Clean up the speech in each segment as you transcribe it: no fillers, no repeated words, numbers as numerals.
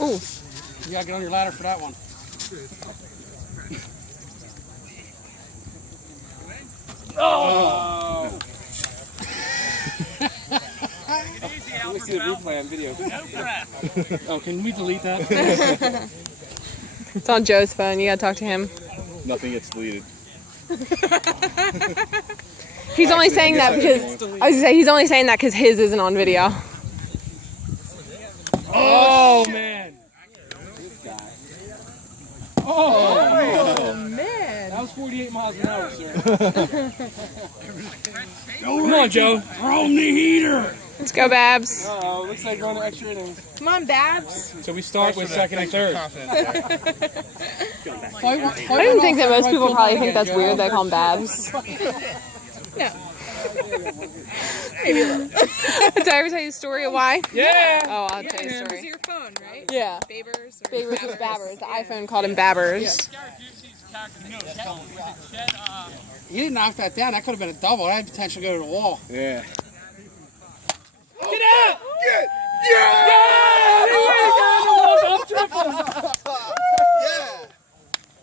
Ooh. You gotta get on your ladder for that one. Oh! Let me see the replay on video. Oh, can we delete that? It's on Joe's phone. You gotta talk to him. Nothing gets deleted. He's only saying that because I was gonna say he's only saying that because his isn't on video. Oh man! Oh man! That was 48 miles an hour, sir. Come on, Joe. Throw him the heater. Let's go, Babs. Uh-oh, looks like going to extra innings. Come on, Babs. So we start with second and third. I didn't think that most people probably think that's weird. They call him Babs. No. Maybe a little. Did I ever tell you the story of why? Yeah. Oh, I'll tell you the story. It's your phone, right? Yeah. Babers? Or Babers was Babbers. The iPhone called him Babbers. You didn't knock that down. That could have been a double. That had potential to go to the wall. Yeah. Get out! Good. Yeah!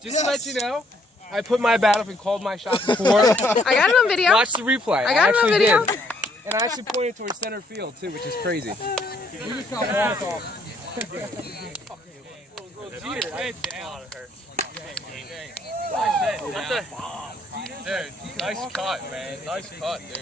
Just to let you know, I put my bat up and called my shot before. I got it on video. Watch the replay. I got it on video. Did. And I actually pointed towards center field too, which is crazy. Dude, nice cut, man. Nice cut, dude.